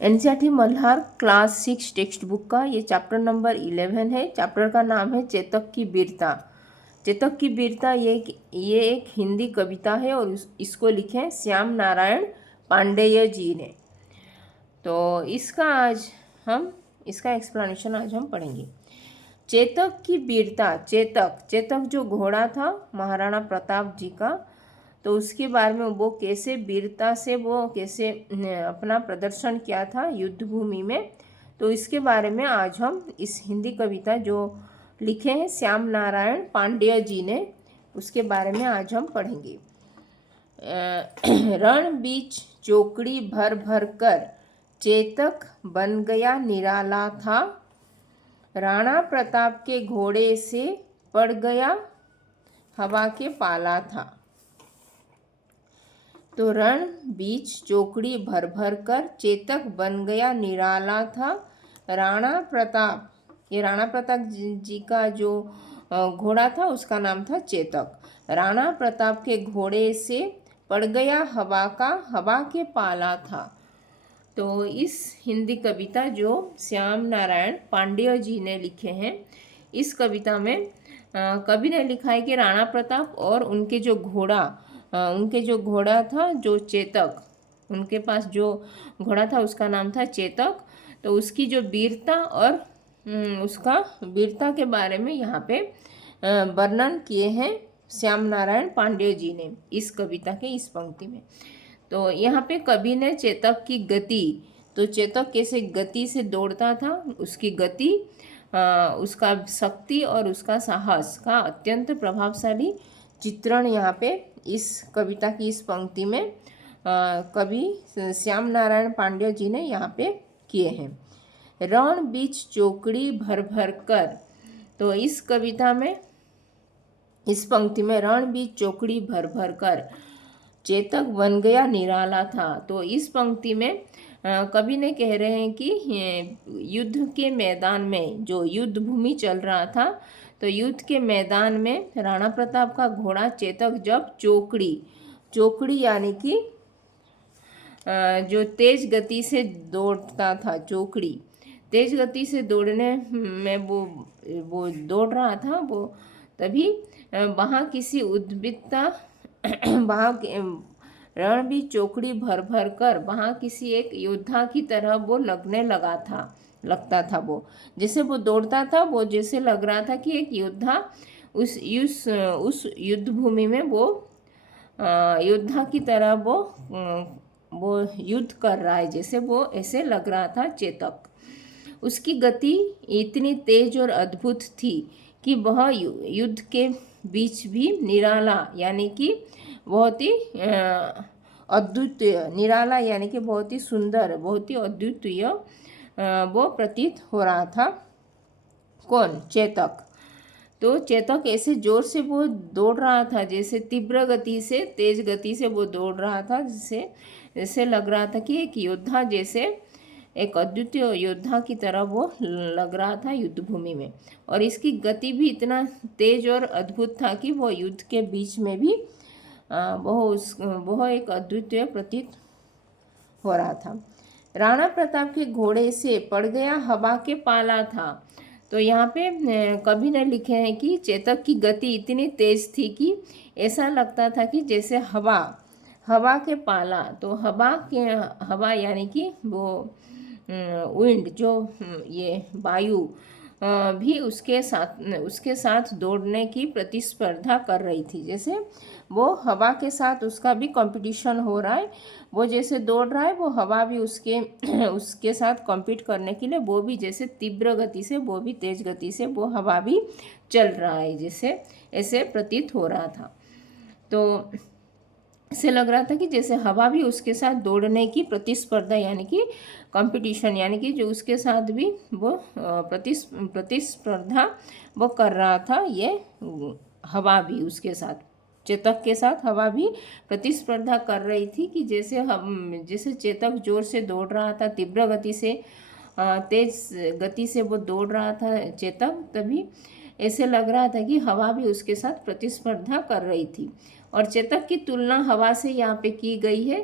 NCERT Malhar class 6 text book का ये chapter number 11 है। चैप्टर का नाम है चेतक की वीरता। चेतक की वीरता ये एक हिंदी कविता है और इसको लिखे हैं श्याम नारायण पांडेय जी ने। तो इसका एक्सप्लेनेशन आज हम पढ़ेंगे। चेतक की वीरता। चेतक जो घोड़ा था महाराणा प्रताप जी का, तो उसके बारे में वो कैसे वीरता से वो कैसे अपना प्रदर्शन किया था युद्ध भूमि में, तो इसके बारे में आज हम इस हिंदी कविता जो लिखे हैं श्याम नारायण पांडेय जी ने, उसके बारे में आज हम पढ़ेंगे। रण बीच चौकड़ी भर भर कर चेतक बन गया निराला था, राणा प्रताप के घोड़े से पड़ गया हवा के पाला था। तो रण बीच चौकड़ी भर भर कर चेतक बन गया निराला था, राणा प्रताप, ये राणा प्रताप जी का जो घोड़ा था उसका नाम था चेतक। राणा प्रताप के घोड़े से पड़ गया हवा के पाला था। तो इस हिंदी कविता जो श्याम नारायण पांडेय जी ने लिखे हैं, इस कविता में कवि ने लिखा है कि राणा प्रताप और उनके जो घोड़ा था जो चेतक, उनके पास जो घोड़ा था उसका नाम था चेतक, तो उसकी जो वीरता और उसका वीरता के बारे में यहाँ पे वर्णन किए हैं श्याम नारायण पांडेय जी ने इस कविता के इस पंक्ति में। तो यहाँ पे कवि ने चेतक की गति, तो चेतक कैसे गति से दौड़ता था, उसकी गति, उसका शक्ति और उसका साहस का अत्यंत प्रभावशाली चित्रण यहाँ पे इस कविता की इस पंक्ति में कवि श्याम नारायण पांडेय जी ने यहाँ पे किए हैं। रण बीच चौकड़ी भर भर कर, तो इस कविता में इस पंक्ति में रण बीच चौकड़ी भर भर कर चेतक बन गया निराला था। तो इस पंक्ति में कवि ने कह रहे हैं कि युद्ध के मैदान में जो युद्ध भूमि चल रहा था, तो युद्ध के मैदान में राणा प्रताप का घोड़ा चेतक जब चौकड़ी यानी कि जो तेज गति से दौड़ता था, चौकड़ी तेज गति से दौड़ने में वो दौड़ रहा था, वो तभी वहाँ किसी उद्विग्नता वहाँ रण भी चौकड़ी भर भर कर वहाँ किसी एक योद्धा की तरह वो लगता था। वो जैसे वो दौड़ता था, वो जैसे लग रहा था कि एक योद्धा उस युद्ध भूमि में वो योद्धा की तरह वो युद्ध कर रहा है, जैसे वो ऐसे लग रहा था चेतक। उसकी गति इतनी तेज और अद्भुत थी कि वह युद्ध के बीच भी निराला यानी कि बहुत ही अद्वितीय, निराला यानी कि बहुत ही सुंदर, बहुत ही अद्वितीय वो प्रतीत हो रहा था। कौन? चेतक। तो चेतक ऐसे जोर से वो दौड़ रहा था, जैसे तीव्र गति से, तेज गति से वो दौड़ रहा था, जैसे लग रहा था कि एक योद्धा, जैसे एक अद्वितीय योद्धा की तरह वो लग रहा था युद्ध भूमि में। और इसकी गति भी इतना तेज और अद्भुत था कि वो युद्ध के बीच में भी वह एक अद्वितीय प्रतीत हो रहा था। राणा प्रताप के घोड़े से पड़ गया हवा के पाला था। तो यहाँ पे कवि ने लिखे हैं कि चेतक की गति इतनी तेज थी कि ऐसा लगता था कि जैसे हवा के पाला, तो हवा यानी कि वो विंड, जो ये वायु भी उसके साथ दौड़ने की प्रतिस्पर्धा कर रही थी। जैसे वो हवा के साथ उसका भी कंपटीशन हो रहा है, वो जैसे दौड़ रहा है, वो हवा भी उसके साथ कॉम्पीट करने के लिए वो भी जैसे तीव्र गति से, वो भी तेज गति से वो हवा भी चल रहा है, जैसे ऐसे प्रतीत हो रहा था। तो ऐसे लग रहा था कि जैसे हवा भी उसके साथ दौड़ने की प्रतिस्पर्धा यानी कि कंपटीशन, यानी कि जो उसके साथ भी वो प्रतिस्पर्धा वो कर रहा था, ये हवा भी उसके साथ, चेतक के साथ हवा भी प्रतिस्पर्धा कर रही थी कि जैसे चेतक जोर से दौड़ रहा था, तीव्र गति से, तेज गति से वो दौड़ रहा था चेतक, तभी ऐसे लग रहा था कि हवा भी उसके साथ प्रतिस्पर्धा कर रही थी। और चेतक की तुलना हवा से यहाँ पे की गई है।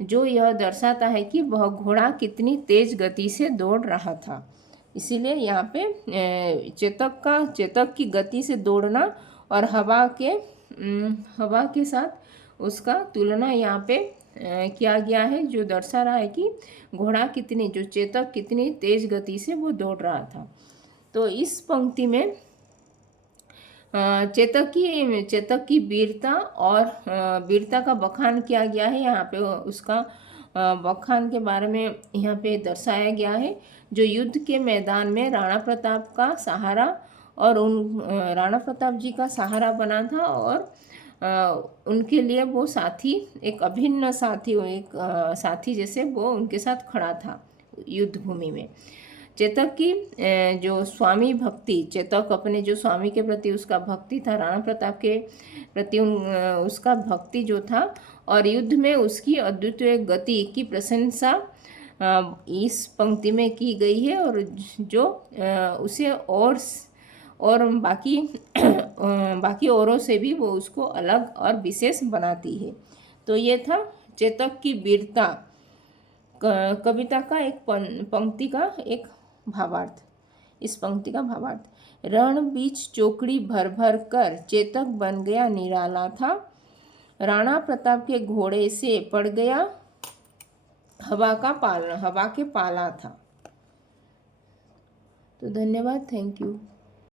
जो यह दर्शाता है कि वह घोड़ा कितनी तेज गति से दौड़ रहा था। इसीलिए यहाँ पे चेतक की गति से दौड़ना और हवा के साथ उसका तुलना यहाँ पे किया गया है, जो दर्शा रहा है कि घोड़ा जो चेतक कितनी तेज गति से वो दौड़ रहा था। तो इस पंक्ति में चेतक की वीरता और वीरता का बखान किया गया है। यहाँ पे उसका बखान के बारे में यहाँ पे दर्शाया गया है, जो युद्ध के मैदान में राणा प्रताप का सहारा और राणा प्रताप जी का सहारा बना था, और उनके लिए वो साथी एक अभिन्न साथी, एक साथी जैसे वो उनके साथ खड़ा था युद्ध भूमि में। चेतक की जो स्वामी भक्ति, चेतक अपने जो स्वामी के प्रति उसका भक्ति था, राणा प्रताप के प्रति उसका भक्ति जो था, और युद्ध में उसकी अद्वितीय गति की प्रशंसा इस पंक्ति में की गई है, और जो उसे और बाकी औरों से भी वो उसको अलग और विशेष बनाती है। तो ये था चेतक की वीरता कविता का एक पंक्ति का एक भावार्थ। इस पंक्ति का भावार्थ, रण बीच चौकड़ी भर भर कर चेतक बन गया निराला था, राणा प्रताप के घोड़े से पड़ गया हवा के पाला था। तो धन्यवाद, थैंक यू।